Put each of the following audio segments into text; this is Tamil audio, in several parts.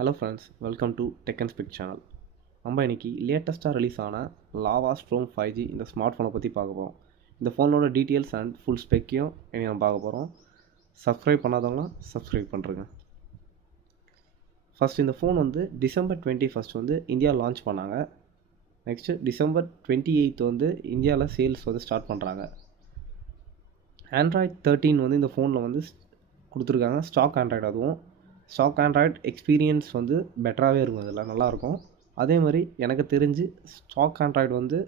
Hello friends, welcome to tech and spec channel. நம்ம இன்றைக்கி லேட்டஸ்ட்டாக ரிலீஸ் ஆன லாவா ஸ்ட்ரோம் 5G இந்த ஸ்மார்ட் ஃபோனை பற்றி பார்க்க போகிறோம். இந்த ஃபோனோட டீட்டெயில்ஸ் அண்ட் ஃபுல் ஸ்பெக்கையும் இன்றைக்கி நம்ம பார்க்க போகிறோம். சப்ஸ்கிரைப் பண்ணாதவங்களாம் சப்ஸ்கிரைப் பண்ணுறேங்க. ஃபஸ்ட் இந்த ஃபோன் வந்து டிசம்பர் 21 இந்தியா லான்ச் பண்ணாங்க. நெக்ஸ்ட்டு டிசம்பர் 28 இந்தியாவில் சேல்ஸ் ஸ்டார்ட் பண்ணுறாங்க. ஆண்ட்ராய்ட் 13 இந்த ஃபோனில் கொடுத்துருக்காங்க. ஸ்டாக் ஆண்ட்ராய்டு, அதுவும் ஸ்டாக் ஆண்ட்ராய்ட் எக்ஸ்பீரியன்ஸ் பெட்டராகவே இருக்கும். இதெல்லாம் நல்லாயிருக்கும். அதே மாதிரி எனக்கு தெரிஞ்சு ஸ்டாக் ஆண்ட்ராய்டு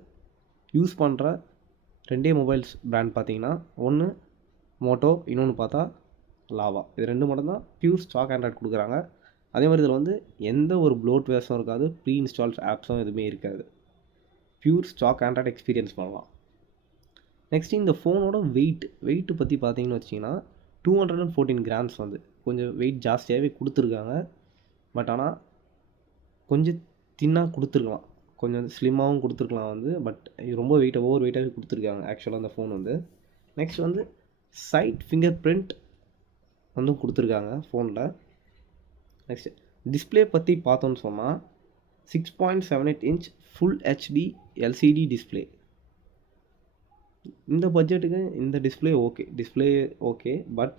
யூஸ் பண்ணுற ரெண்டே மொபைல்ஸ் பிராண்ட் பார்த்திங்கன்னா, ஒன்று மோட்டோ, இன்னொன்று பார்த்தா லாவா. இது ரெண்டு மட்டும் தான் பியூர் ஸ்டாக் ஆண்ட்ராய்டு கொடுக்குறாங்க. அதே மாதிரி இதில் எந்த ஒரு ப்ளோட்வேர்ஸும் இருக்காது, ப்ரீ இன்ஸ்டால்ஸ் ஆப்ஸும் எதுவுமே இருக்காது. பியூர் ஸ்டாக் ஆண்ட்ராய்டு எக்ஸ்பீரியன்ஸ் பண்ணலாம். நெக்ஸ்ட்டு இந்த ஃபோனோட வெயிட்டு பற்றி பார்த்தீங்கன்னு வச்சிங்கன்னா 214 கிராம்ஸ் கொஞ்சம் வெயிட் ஜாஸ்தியாகவே கொடுத்துருக்காங்க. பட் ஆனால் கொஞ்சம் தின்னாக கொடுத்துருக்கலாம், கொஞ்சம் ஸ்லிம்மாகவும் கொடுத்துருக்கலாம் பட் ரொம்ப ஓவர் வெயிட்டாகவே கொடுத்துருக்காங்க ஆக்சுவலாக அந்த phone next side fingerprint கொடுத்துருக்காங்க ஃபோனில். நெக்ஸ்ட் டிஸ்பிளே பற்றி பார்த்தோன்னு சொன்னால் 6.78 inch full HD LCD display. இந்த பட்ஜெட்டுக்கு இந்த டிஸ்பிளே ஓகே. பட்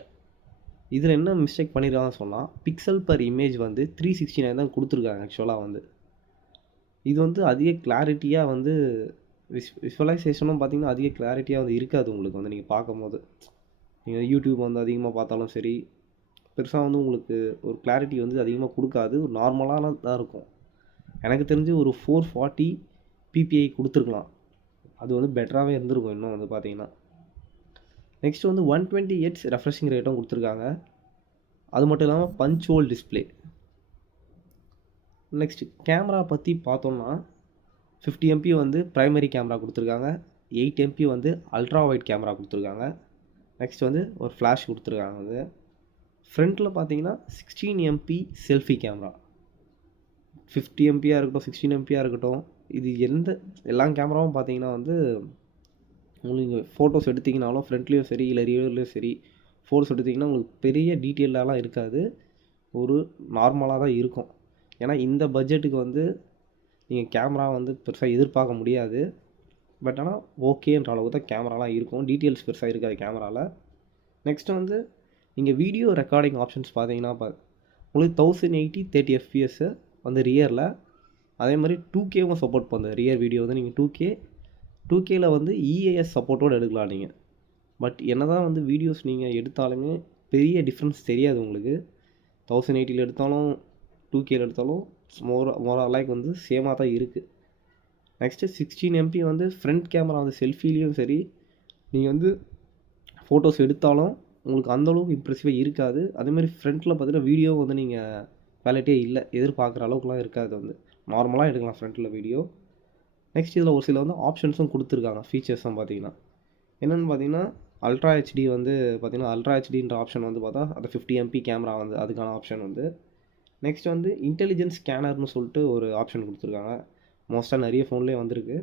இதில் என்ன மிஸ்டேக் பண்ணியிருக்காங்கன்னு சொன்னால், பிக்சல் பர் இமேஜ் 369 தான் கொடுத்துருக்காங்க ஆக்சுவலாக. இது அதிக கிளாரிட்டியாக விஷுவலைசேஷனும் பார்த்திங்கன்னா அதிக கிளாரிட்டியாக இருக்காது உங்களுக்கு நீங்கள் பார்க்கும்போது. நீங்கள் யூடியூப் அதிகமாக பார்த்தாலும் சரி, பெருசாக உங்களுக்கு ஒரு கிளாரிட்டி அதிகமாக கொடுக்காது. ஒரு நார்மலான தான் இருக்கும். எனக்கு தெரிஞ்சு ஒரு 440 ppi கொடுத்துருக்கலாம். அது பெட்டராகவே இருந்திருக்கும் இன்னும் பார்த்தீங்கன்னா. நெக்ஸ்ட் 120 Hz ரெஃப்ரெஷிங் ரேட்டும் கொடுத்துருக்காங்க. அது மட்டும் இல்லாமல் punch hole display. Next camera பற்றி பார்த்தோம்னா 50 MP ப்ரைமரி கேமரா கொடுத்துருக்காங்க. 8 MP அல்ட்ரா வைட் கேமரா கொடுத்துருக்காங்க. நெக்ஸ்ட் ஒரு ஃப்ளாஷ் கொடுத்துருக்காங்க. ஃப்ரண்ட்டில் பார்த்தீங்கன்னா 16 MP செல்ஃபி கேமரா. 50 MP இருக்கட்டும், 16 MP இருக்கட்டும், இது எல்லா கேமராவும் பார்த்தீங்கன்னா உங்களுக்கு ஃபோட்டோஸ் எடுத்திங்கனாலும் ஃப்ரண்ட்லேயும் சரி இல்லை ரியர்லேயும் சரி ஃபோட்டோஸ் எடுத்திங்கன்னா உங்களுக்கு பெரிய டீட்டெயிலெலாம் இருக்காது, ஒரு நார்மலாக தான் இருக்கும். ஏன்னா இந்த பட்ஜெட்டுக்கு நீங்கள் கேமரா பெருசாக எதிர்பார்க்க முடியாது. பட் ஆனால் ஓகேன்ற அளவுக்கு தான் கேமராலாம் இருக்கும், டீட்டெயில்ஸ் பெருசாக இருக்காது கேமராவில். நெக்ஸ்ட்டு நீங்கள் வீடியோ ரெக்கார்டிங் ஆப்ஷன்ஸ் பார்த்தீங்கன்னா உங்களுக்கு 1080 30 FPS ரியரில். அதே மாதிரி 2Kவும் சப்போர்ட் பண்ணுது. ரியர் வீடியோ நீங்கள் 2Kல இஏஎஸ் சப்போர்ட்டோடு எடுக்கலாம் நீங்கள். பட் என்ன தான் வீடியோஸ் நீங்கள் எடுத்தாலுமே பெரிய டிஃப்ரென்ஸ் தெரியாது உங்களுக்கு. 1080 எடுத்தாலும் 2Kல எடுத்தாலும் மோர் லைக் சேமாக தான் இருக்குது. நெக்ஸ்ட்டு 16 MP ஃப்ரண்ட் கேமரா செல்ஃபிலையும் சரி, நீங்கள் ஃபோட்டோஸ் எடுத்தாலும் உங்களுக்கு அந்தளவுக்கு இம்ப்ரெசிவாக இருக்காது. அதேமாதிரி ஃப்ரண்ட்டில் பார்த்தீங்கன்னா வீடியோ நீங்கள் குவாலிட்டியே இல்லை, எதிர்பார்க்குற அளவுக்குலாம் இருக்காது. நார்மலாக எடுக்கலாம் ஃப்ரண்ட்டில் வீடியோ. நெக்ஸ்ட் இதில் ஒரு சில ஆப்ஷன்ஸும் கொடுத்துருக்காங்க, ஃபீச்சர்ஸும் பார்த்தீங்கன்னா. என்னென்னு பார்த்தீங்கன்னா அல்ட்ரா ஹெச்டி பார்த்தீங்கன்னா அல்ட்ரா ஹெச்டின்ற ஆப்ஷன் பார்த்தா அது 50 MP கேமரா அதுக்கான ஆப்ஷன் நெக்ஸ்ட் இன்டெலிஜென்ஸ் ஸ்கேனர்னு சொல்லிட்டு ஒரு ஆப்ஷன் கொடுத்துருக்காங்க. மோஸ்ட்டாக நிறைய ஃபோன்லேயே வந்திருக்கு.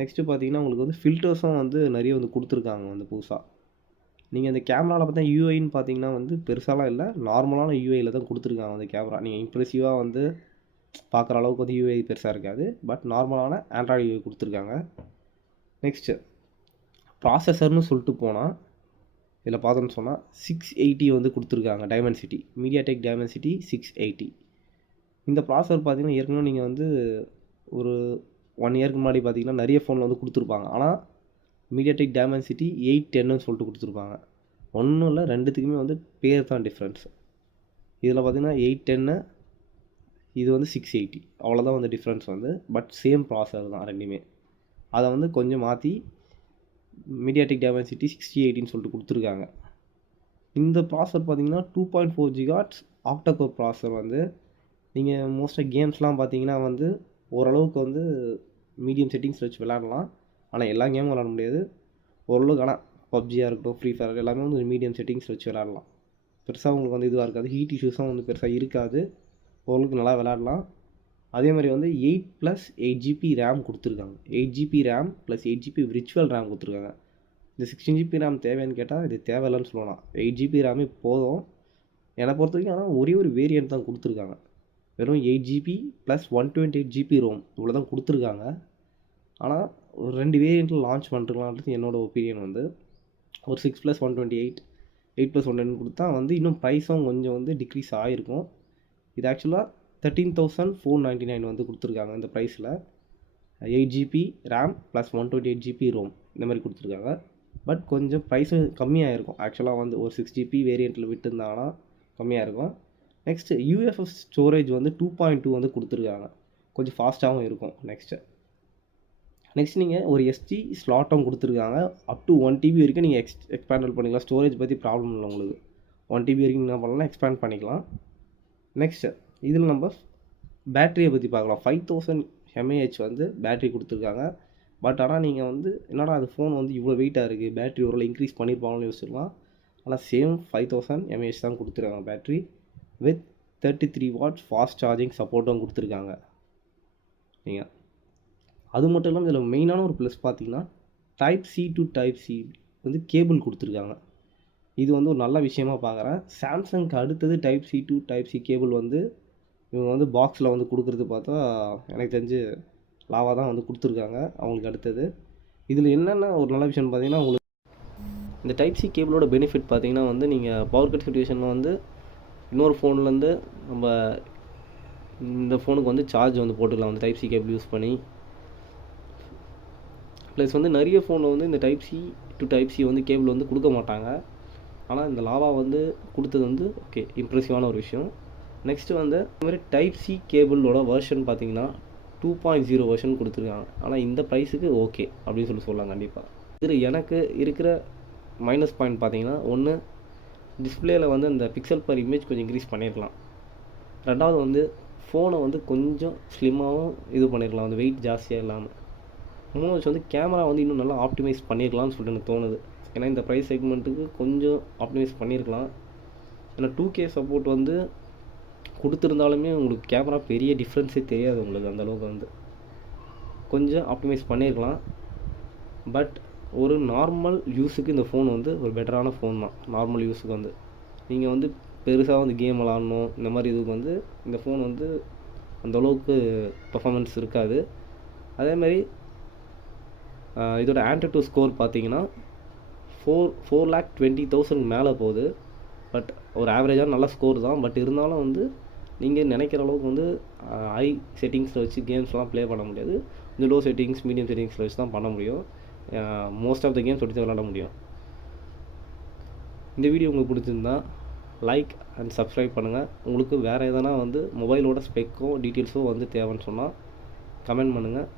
நெக்ஸ்ட்டு பார்த்தீங்கன்னா உங்களுக்கு ஃபில்டர்ஸும் நிறைய கொடுத்துருக்காங்க புதுசாக. நீங்கள் இந்த கேமராவில் பார்த்தா யூஐன்னு பார்த்தீங்கன்னா பெருசாலாம் இல்லை, நார்மலான யூஐயில் தான் கொடுத்துருக்காங்க கேமரா. நீங்கள் இம்ப்ரெசிவாக பார்க்குற அளவுக்கு யூஐ பெருசாக இருக்காது, பட் நார்மலான ஆண்ட்ராய்டு யூஐ கொடுத்துருக்காங்க. நெக்ஸ்ட்டு ப்ராசஸர்னு சொல்லிட்டு போனால் இதில் பார்த்தோன்னு சொன்னால் 680 கொடுத்துருக்காங்க. Dimensity MediaTek Dimensity 680. இந்த ப்ராசஸர் பார்த்தீங்கன்னா ஏற்கனவே நீங்கள் ஒரு 1 இயருக்கு முன்னாடி பார்த்தீங்கன்னா நிறைய ஃபோனில் கொடுத்துருப்பாங்க. ஆனால் மீடியாடெக் டைமென்சிட்டி 810ன்னு சொல்லிட்டு கொடுத்துருப்பாங்க. ஒன்றும் இல்லை, ரெண்டுத்துக்குமே பேர் தான் டிஃப்ரென்ஸ். இதில் பார்த்தீங்கன்னா 810, இது 680, அவ்வளோதான் டிஃப்ரென்ஸ் பட் சேம் ப்ராசஸர் தான் ரெண்டுமே. அதை கொஞ்சம் மாற்றி மீடியாடெக் டைமென்சிட்டி 6080ன்னு சொல்லிட்டு கொடுத்துருக்காங்க. இந்த ப்ராசஸர் பார்த்தீங்கன்னா 2.4 GHz ஆக்டா-கோர் ப்ராசஸர். நீங்கள் மோஸ்ட்டாக கேம்ஸ்லாம் பார்த்தீங்கன்னா ஓரளவுக்கு மீடியம் செட்டிங்ஸ் வச்சு விளையாடலாம். ஆனால் எல்லா கேமும் விளையாட முடியாது, ஓரளவுக்கு. ஆனால் பப்ஜியாக இருக்கட்டும், ஃப்ரீ ஃபயர் எல்லாமே மீடியம் செட்டிங்ஸ் வச்சு விளையாடலாம். பெருசாக உங்களுக்கு இதுவாக இருக்காது, ஹீட் இஷ்யூஸும் பெருசாக இருக்காது, ஓரளவுக்கு நல்லா விளையாடலாம். அதே மாதிரி 8 + 8 GB ரேம் கொடுத்துருக்காங்க. 8 GB RAM + 8 GB virtual RAM கொடுத்துருக்காங்க. இந்த 16 GB ரேம் தேவையான்னு கேட்டால் இது தேவையில்லைன்னு சொல்லலாம். 8 GB ரேமே போதும் என்னை பொறுத்த வரைக்கும். ஆனால் ஒரே ஒரு வேரியண்ட் தான் கொடுத்துருக்காங்க. வெறும் 8 GB ப்ளஸ் 128 GB ரோம் இவ்வளோ தான் கொடுத்துருக்காங்க. ஆனால் ஒரு 2 வேரியண்ட்டில் லான்ச் பண்ணிருக்கலான்றது என்னோட ஒப்பீனியன் வந்து. ஒரு 6 + 128 8 + 110 கொடுத்தா வந்து இன்னும் ப்ரைஸும் கொஞ்சம் வந்து டிக்ரீஸ் ஆகிருக்கும். இது ஆக்சுவலாக 13,499 வந்து கொடுத்துருக்காங்க இந்த ப்ரைஸில். 8 GB RAM plus 128 GB ROM இந்த மாதிரி கொடுத்துருக்காங்க. பட் கொஞ்சம் ப்ரைஸும் கம்மியாக இருக்கும். ஆக்சுவலாக வந்து ஒரு 6 GB வேரியண்ட்டில் விட்டுருந்தாங்கன்னா கம்மியாக இருக்கும். நெக்ஸ்ட்டு UFS ஸ்டோரேஜ் வந்து 2.2 வந்து கொடுத்துருக்காங்க. கொஞ்சம் ஃபாஸ்ட்டாகவும் இருக்கும். நெக்ஸ்ட் நீங்கள் ஒரு SD ஸ்லாட்டும் கொடுத்துருக்காங்க. அப் டு 1 TB வரைக்கும் நீங்கள் எக்ஸ்பேண்டல் பண்ணிக்கலாம். ஸ்டோரேஜ் பற்றி ப்ராப்ளம் இல்லை உங்களுக்கு. 1 TB வரைக்கும் என்ன பண்ணலாம், எக்ஸ்பேண்ட் பண்ணிக்கலாம். நெக்ஸ்ட்டு இதில் நம்ம பேட்டரியை பற்றி பார்க்கலாம். 5000 mAh வந்து பேட்டரி கொடுத்துருக்காங்க. பட் ஆனால் நீங்கள் வந்து என்னடா அது ஃபோன் வந்து இவ்வளோ வெயிட்டாக இருக்குது, பேட்டரி ஒரு இன்க்ரீஸ் பண்ணியிருப்பாங்கன்னு யோசிச்சிடலாம். ஆனால் சேம் 5000 mAh தான் கொடுத்துருக்காங்க battery. With 33 watts fast charging சப்போர்ட்டும் கொடுத்துருக்காங்க. நீங்கள் அது மட்டும் இல்லாமல் இதில் மெயினான ஒரு ப்ளஸ் பார்த்தீங்கன்னா Type-C to Type-C வந்து கேபிள் கொடுத்துருக்காங்க. இது வந்து ஒரு நல்ல விஷயமா பார்க்குறேன். சாம்சங்க்கு அடுத்தது Type-C to Type-C கேபிள் வந்து இவங்க வந்து பாக்ஸில் வந்து கொடுக்குறது பார்த்தா எனக்கு தெரிஞ்சு லாவா தான் வந்து கொடுத்துருக்காங்க அவங்களுக்கு அடுத்தது. இதில் என்னென்ன ஒரு நல்ல விஷயம்னு பார்த்தீங்கன்னா, உங்களுக்கு இந்த Type-C கேபிளோட பெனிஃபிட் பார்த்தீங்கன்னா வந்து நீங்கள் பவர் கட் சுச்சுவேஷனில் வந்து இன்னொரு ஃபோன்லேருந்து நம்ம இந்த ஃபோனுக்கு வந்து சார்ஜ் வந்து போட்டுக்கலாம் வந்து Type-C கேபிள் யூஸ் பண்ணி. ப்ளஸ் வந்து நிறைய ஃபோனில் வந்து இந்த Type-C to Type-C வந்து கேபிள் வந்து கொடுக்க மாட்டாங்க. ஆனால் இந்த லாவா வந்து கொடுத்தது வந்து ஓகே இம்ப்ரெசிவான ஒரு விஷயம். நெக்ஸ்ட்டு வந்து இந்த மாதிரி Type-C கேபிளோட வெர்ஷன் பார்த்தீங்கன்னா 2.0 வெர்ஷன் கொடுத்துருக்காங்க. ஆனால் இந்த ப்ரைஸுக்கு ஓகே அப்படின்னு சொல்லலாம் கண்டிப்பாக. இதில் எனக்கு இருக்கிற மைனஸ் பாயிண்ட் பார்த்தீங்கன்னா, ஒன்று டிஸ்பிளேயில் வந்து அந்த பிக்சல் பர் இமேஜ் கொஞ்சம் இன்க்ரீஸ் பண்ணியிருக்கலாம். ரெண்டாவது வந்து ஃபோனை வந்து கொஞ்சம் ஸ்லிம்மாகவும் இது பண்ணியிருக்கலாம், வந்து வெயிட் ஜாஸ்தியாக இல்லாமல். மூணாவது வந்து கேமரா வந்து இன்னும் நல்லா ஆப்டிமைஸ் பண்ணியிருக்கலாம்னு சொல்லிட்டு எனக்கு தோணுது. ஏன்னா இந்த ப்ரைஸ் செக்மெண்ட்டுக்கு கொஞ்சம் ஆப்டிமைஸ் பண்ணியிருக்கலாம். ஏன்னா 2K சப்போர்ட் வந்து கொடுத்துருந்தாலுமே உங்களுக்கு கேமரா பெரிய டிஃப்ரென்ஸே தெரியாது உங்களுக்கு. அந்தளவுக்கு வந்து கொஞ்சம் ஆப்டிமைஸ் பண்ணியிருக்கலாம். பட் ஒரு நார்மல் யூஸுக்கு இந்த ஃபோன் வந்து ஒரு பெட்டரான ஃபோன் தான். நார்மல் யூஸுக்கு வந்து நீங்கள் வந்து பெருசாக வந்து கேம் விளாட்ணும் இந்த மாதிரி இதுக்கு வந்து இந்த ஃபோன் வந்து அந்தளவுக்கு பர்ஃபார்மன்ஸ் இருக்காது. அதேமாதிரி இதோட AnTuTu ஸ்கோர் பார்த்தீங்கன்னா 4,20,000 மேலே போகுது. பட் ஒரு ஆவரேஜான நல்ல ஸ்கோர் தான். பட் இருந்தாலும் வந்து நீங்கள் நினைக்கிற அளவுக்கு வந்து ஹை செட்டிங்ஸில் வச்சு கேம்ஸ்லாம் ப்ளே பண்ண முடியாது. இந்த லோ செட்டிங்ஸ் மீடியம் செட்டிங்ஸில் வச்சு தான் பண்ண முடியும். மோஸ்ட் ஆஃப் த கேம்ஸ் எடுத்து விளாட முடியும். இந்த வீடியோ உங்களுக்கு பிடிச்சிருந்தா லைக் அண்ட் சப்ஸ்கிரைப் பண்ணுங்கள். உங்களுக்கு வேறு எதனா வந்து மொபைலோட ஸ்பெக்கோ டீட்டெயில்ஸோ வந்து தேவைன்னு சொன்னால் கமெண்ட் பண்ணுங்கள்.